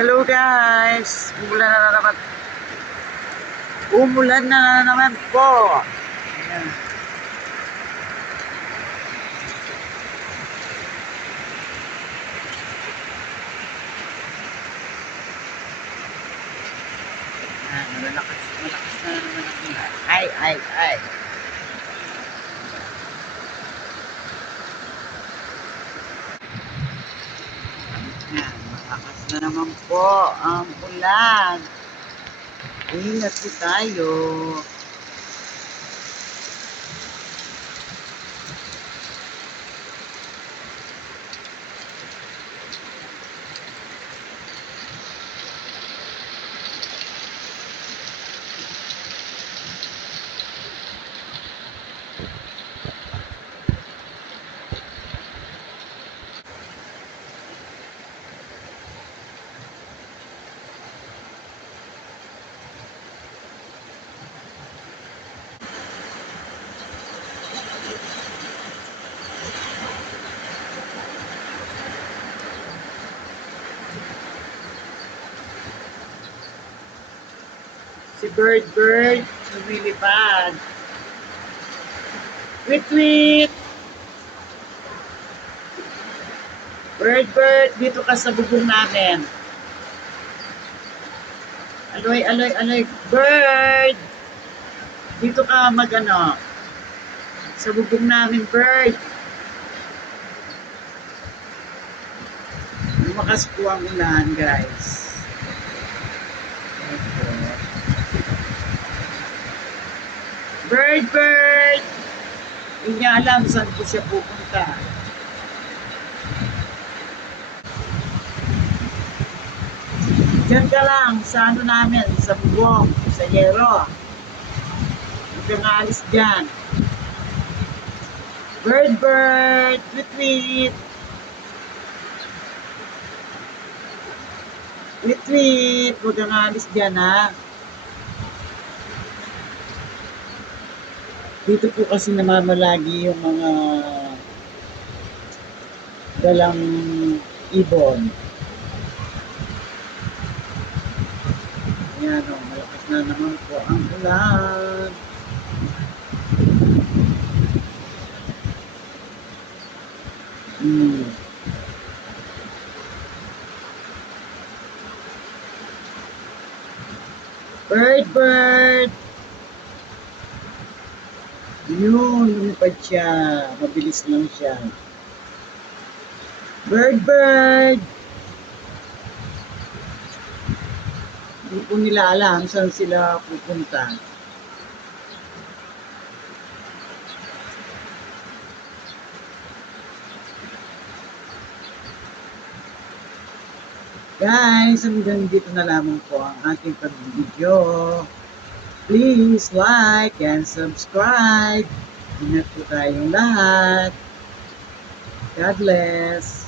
Hello guys! Umulan na, na naman. Umulan na naman po. Ayan. Ah, malakas, malakas na naman ang ulan. Ay, ay, ay. Yan, malakas na naman po ang ulan. Ingat po tayo. Si Bird Bird, lumilipad. Tweet tweet! Bird Bird, dito ka sa bubong namin. Aloy, aloy, aloy. Bird! Dito ka mag ano. Sa bubong namin, Bird. Lumakas po ang ulan, guys. Ito. Bird, bird! Hindi niya alam saan po siya pupunta. Diyan ka lang, sa ano namin, sa bubong, sa yero. Huwag kang aalis dyan. Bird, bird! Tweet, tweet! Tweet, tweet! Huwag kang aalis dyan, ha? Dito po kasi namamalagi yung mga dalang ibon. Ayan o, malakas na naman po ang ulan. Hmm. Bird, bird! Yun, lumipad siya. Mabilis lang siya. Bird, bird! Hindi po nila alam saan sila pupunta. Guys, hanggang dito na lamang po ang ating pag-video. Please like and subscribe. Ingat po tayong lahat. God bless.